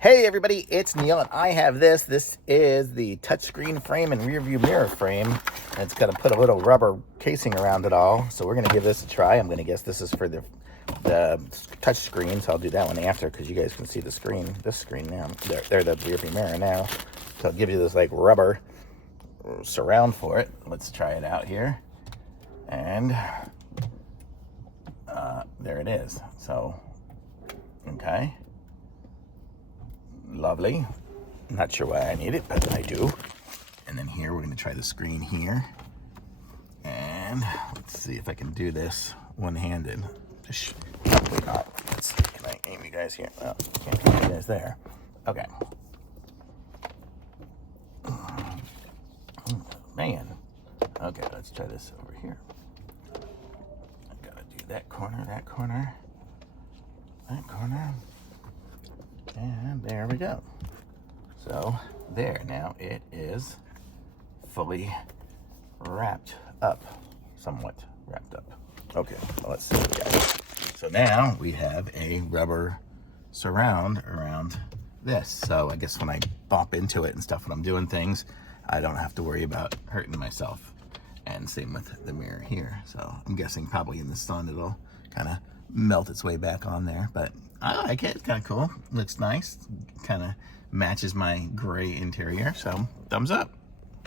Hey everybody, it's Neil and I have this. This is the touchscreen frame and rear view mirror frame. And it's going to put a little rubber casing around it all. So we're going to give this a try. I'm going to guess this is for the touch screen. So I'll do that one after because you guys can see the screen, this screen now. They're the rear view mirror now. So I'll give you this like rubber surround for it. Let's try it out here. And there it is. So, okay. Lovely. Not sure why I need it, but I do. And then here we're going to try the screen here. And let's see if I can do this one-handed. Probably not. Let's see. Can I aim you guys here? Well, can't aim you guys there. Okay. Man. Okay, let's try this over here. I gotta do that corner, that corner, that corner. And there we go. So there, now it is fully wrapped up, somewhat wrapped up. Okay, well, let's see what we got. So now we have a rubber surround around this. So I guess when I bump into it and stuff when I'm doing things, I don't have to worry about hurting myself. And same with the mirror here. So I'm guessing probably in the sun it'll kind of melt its way back on there, but I like it. It's kind of cool. Looks nice. Kind of matches my gray interior. So thumbs up.